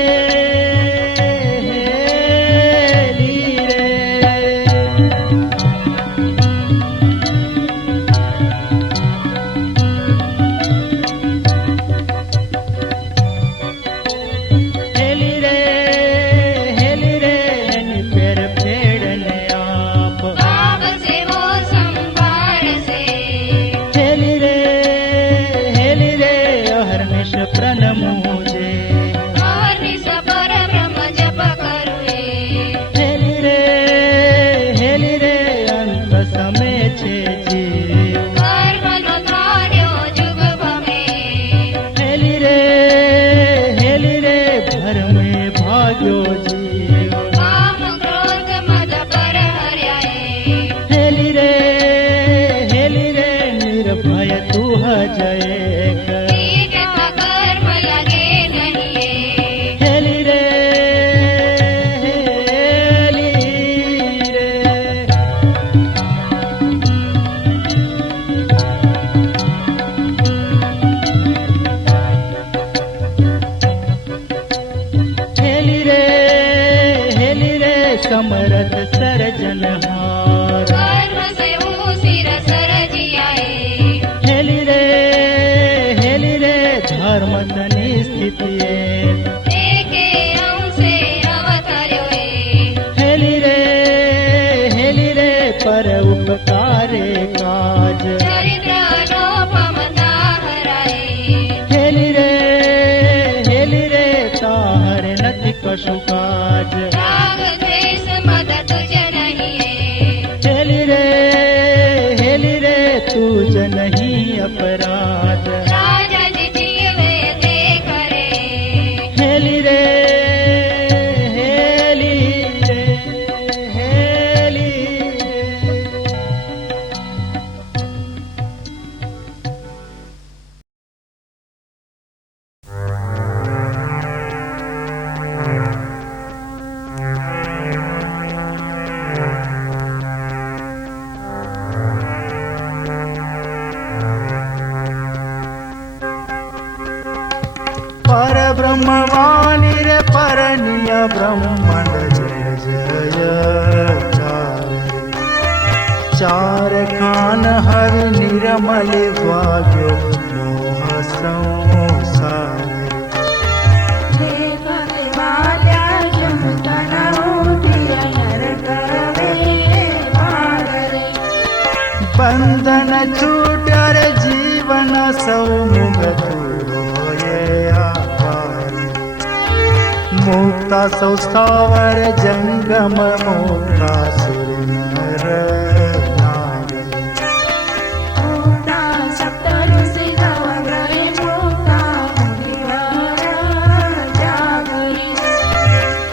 हेली रे एनी पेर फेड़ने आप બાપ સેવો સંભાળશે हेली रे अहर्निश प्रणमुजे અહર્નિશ પરબ્રહ્મ જપ કરુએ हेली रे अंत समय छे जीव કર્મનો ત્રાણ્યો જુગ ભમે हेली रे भर में भाग्यो जीव કામ ક્રોધ મદ પર હર્યાએ हेली रे निर्भय तू जय તીર્થ કર્મ લગે નહીં हेली रे हेली रे समरथ सर्जनहार કર્મ સેવું શિર સરજિયાએ हेली रे धर्म तनि स्थिति એકે અંશે અવતર્યોએ हेली रे पर उपकारे काज ચરિત્રનોપમતા હરાએ हेली रे ताहर नथी कशु काज રાગ દ્વેષ મદ તુજ નહીં हेली रे तुझ नहीं अपराध રાજા જ જીવે તે કરે हेली रे ब्रह्मवाणी रे परनीय ब्रह्मांड जय जयकार चार खान हर निर्मल भाग्यो मोह संसार बंधन छूटर जीवन सौमुगत होये आभार मुक्ता सौस्थावर जंगम मुक्ता सुर नर नारी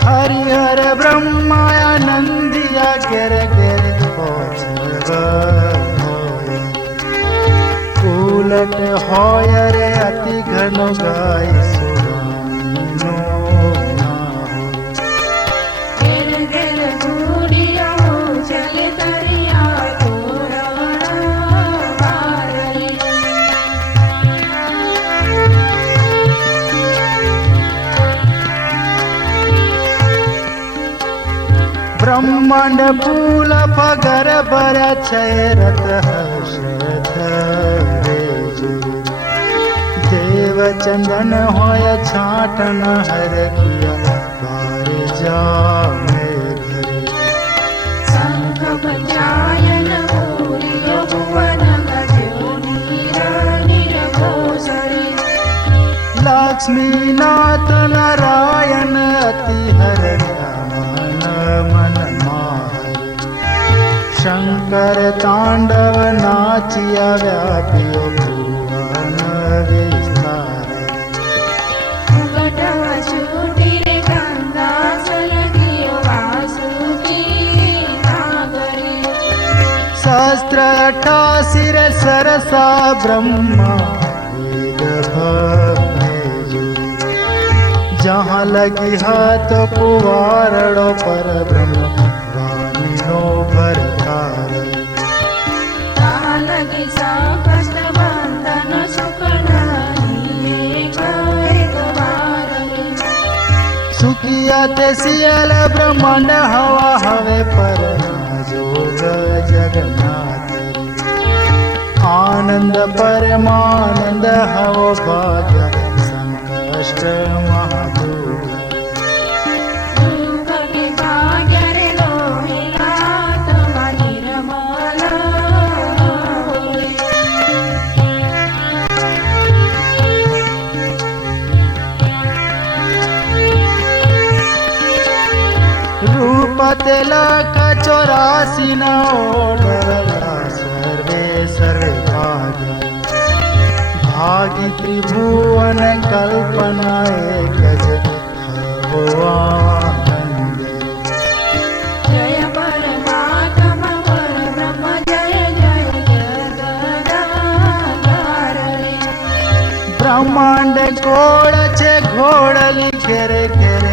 हरिहर ब्रह्मानंदिया गिर गिर उलट होय रे अति घन गाय सुनो ब्रह्मांड फूल पगर बर रत हर्षत देव चंदन होय छाटन हर किया बार जा शंख बजायन लक्ष्मी नाथ नारायण अति हर मन शंकर तांडव नाचिया व्यापियो भुवन विस्तार सहस्त्र अठासिर सरसा ब्रह्मा वेद भवे जहाँ लगी हाथ कुवारणो पर ब्रह्म वाणिनो भरतार सुखिया ते सियल ब्रह्मांड हवा हवे पर जोग जगन्नाथ आनंद परमानंद हव भाग्य संकष्ट महादुग तिलक 84 न ओढ़ला सर्वे सर्वे भाग्य भागी त्रिभुवन कल्पना एक आनंद जय परमात्मा पर ब्रह्म जय जय जगदाधार ब्रह्मांड घोड़ छे घोड़ली घेरे घेरे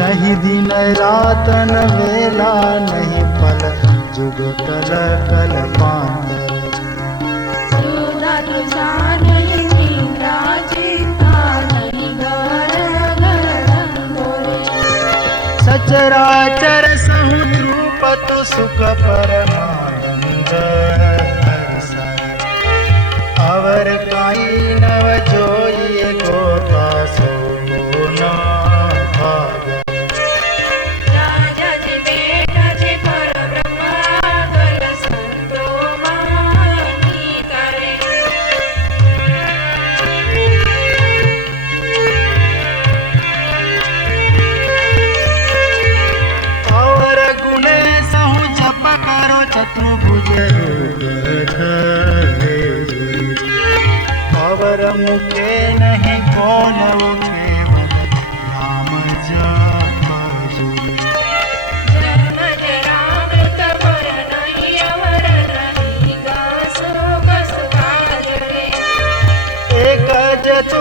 नहीं दिन रात न वेला नहीं पल जुग कल कल सचराचर सहुद्रूप तु सुख परमानंद अवर काई नव जोइए गोता सो ना भाग चतुर्भुज अवर मुखे नहीं कौन उठे नाम जप एक जतु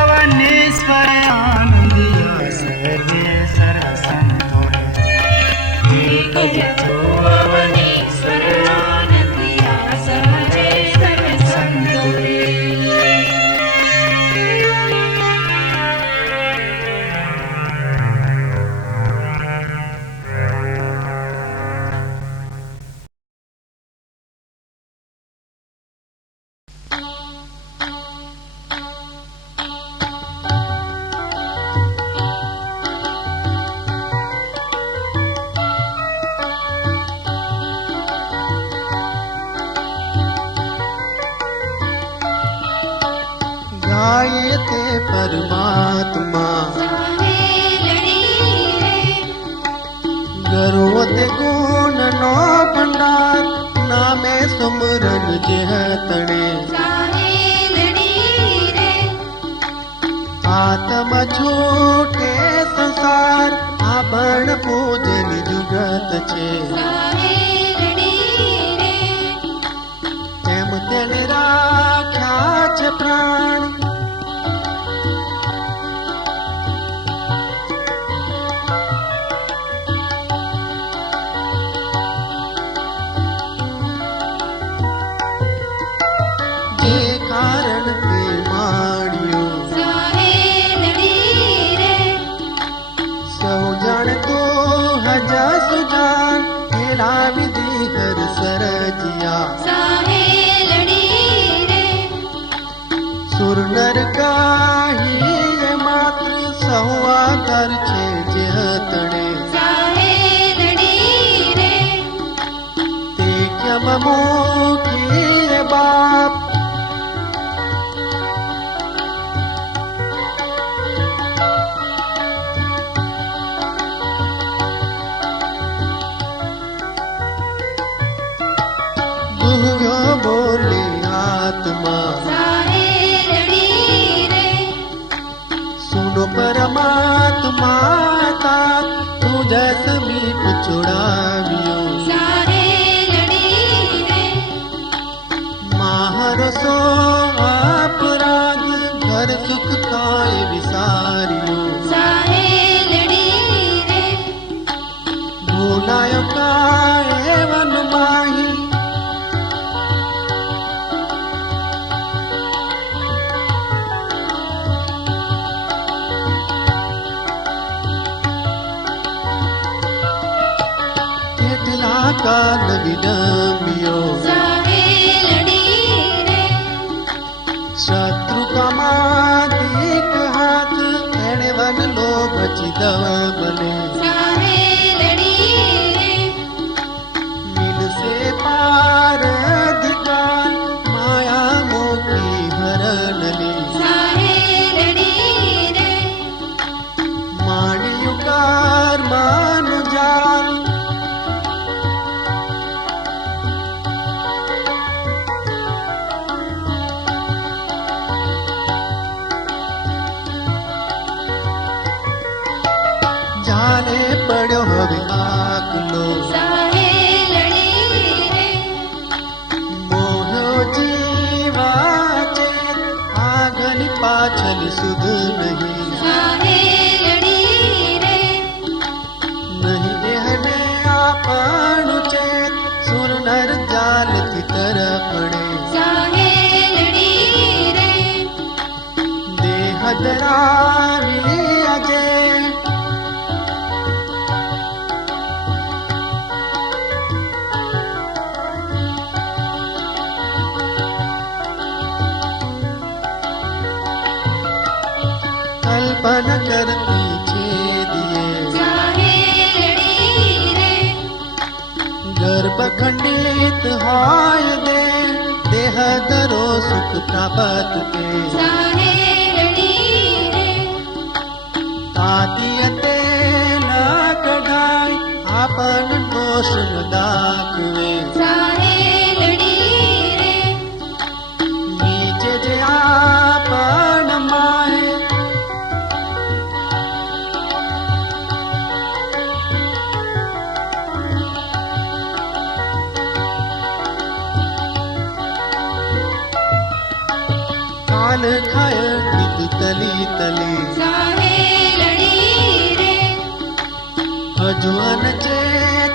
अवनीश्वर आनंदिया सर्वे सर संतोष एक जतु अवनीश्वर आनंदिया सर्वे सर्व संतोषे થાય તે પરમાત્મા સાહેલડી રે ગર્વ તે ગુણનો ભંડાર નામે સુમરન જેહ તણે સાહેલડી રે આત્મ છૂટે સંસાર આ બણ પૂજન જુગત છે સાહેલડી રે તેમ તેને રાખ્યા છે પ્રાણ જે કારણ તે માણ્યું સાહેલડી રે સૌ જાણતો હજા સુજાન હેલા વિધિ હર સરજિયા સાહેલડી રે સુર નર કાહી માત્ર સૌ આધાર છે જે તણે સાહેલડી રે તે કેમ મૂકી બાપ દુહ્યો બોલે આત્મા સાહેલડી રે સુનો પરમાત્મા તા તુજ સમીપ છોડાવ્યો સાહેલડી રે માહર સો અપરાધ ઘર સુખ કાય વિસાર્યો સાહેલડી રે ભૂલાયો કાય વન માહી કેટલા કાલ વિડમ્યો સાહેલડી રે શત્રુ કમાદિક હાથ એણે વન લો બચી દવ બને સાહેલડી રે મિલસે પાર અધિકાર માયા મોકી હરણલી સાહેલડી રે માણ્યું કાર માનું જાલ જાલે પડ્યો હવે આગલો સાહેલડી રે મોહ્યો જીવા છે આગળ પાછળ સુધ નહીં સાહેલડી રે નહીં દેહને આપણું ચેત સુર નર જાલથી તરફડે સાહેલડી રે દેહ ધરાવી અજે કલ્પન કરતી છે દિયે સાહેલડી રે ગર્ભ ખંડિત હોય દે દેહ ધરો સુખ પ્રાપ્ત કે સાહેલડી રે તાતી તે ન કઢાય આપન દોષ ન દાખવે સાહેલડી રે બીજે જે આપન માય કાલ ખાય નિત તલી તલી સાહેલડી રે હજુઅન છે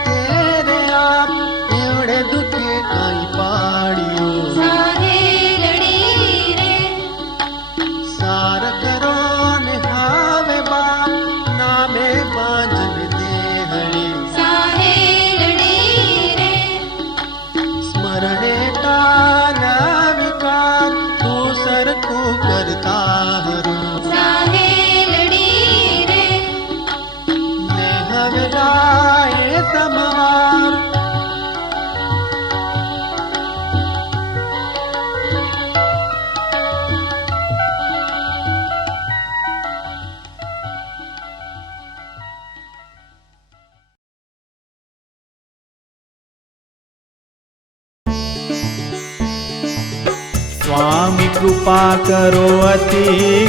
તેરે આપ એવડે દુખે કાંઈ પાડ્યું સાહેલડી રે સાર કરો ને હવે બાપ નામે બાજન દેહળી સાહેલડી રે સ્મરણે કાલ વિકાર તું સરખું કરતા હરું સાહેલડી રે ને હવે લાય સ્વામી કૃપા કરો અતિ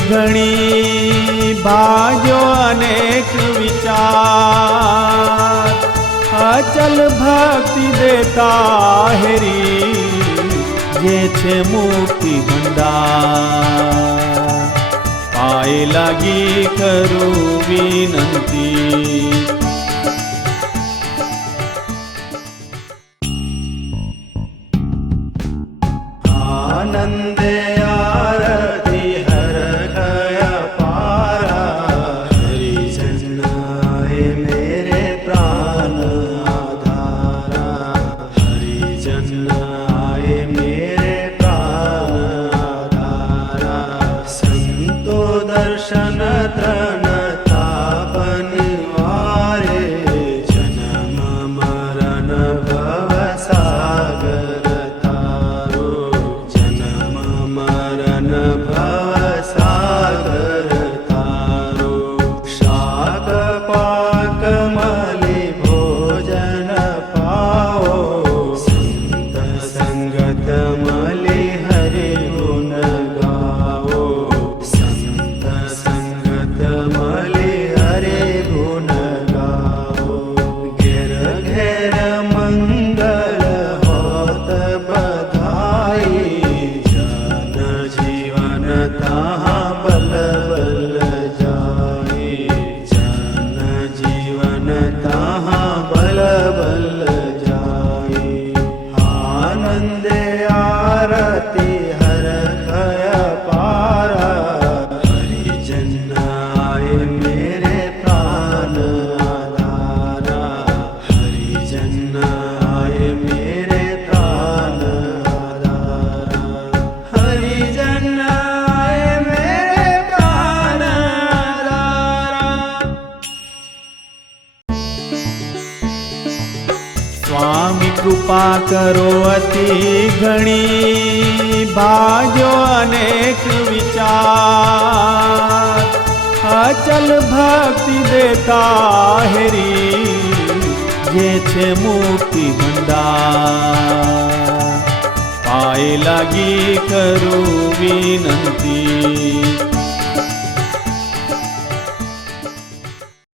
ઘણી ભાજો અનેક વિચાર અચલ ભક્તિ દેતા હેરી જે છે મુક્તિ ભંડાર પાય લાગી કરું વિનંતી आनंदे आरती हर गया पारा हरिजन आए मेरे प्राण आधारा हरिजन आए मेरे प्राण आधारा संतो दर्शन तृणता बनिवारे जन्म मरण भव सागर भव सागर तारो शाक पाक मलि भोजन पाओ संत संगत मलि हरि गुण गाओ संत संगत मलि हरि गुण गाओ घेर घेर मंगल होत बधाई ताहा बल बल जाए जन जीवन ताहा बल बल जाए आनंदे आरती हर खय पारा हरिजन आए मेरे प्राण आधारा हरिजन आए मेरे प्राण आधारा हरिजन स्वामी कृपा करो अति घणी भाजो अनेक विचार अचल भक्ति देता हेरी जे छे मुक्ति भंडार पाए लागी करू विनंती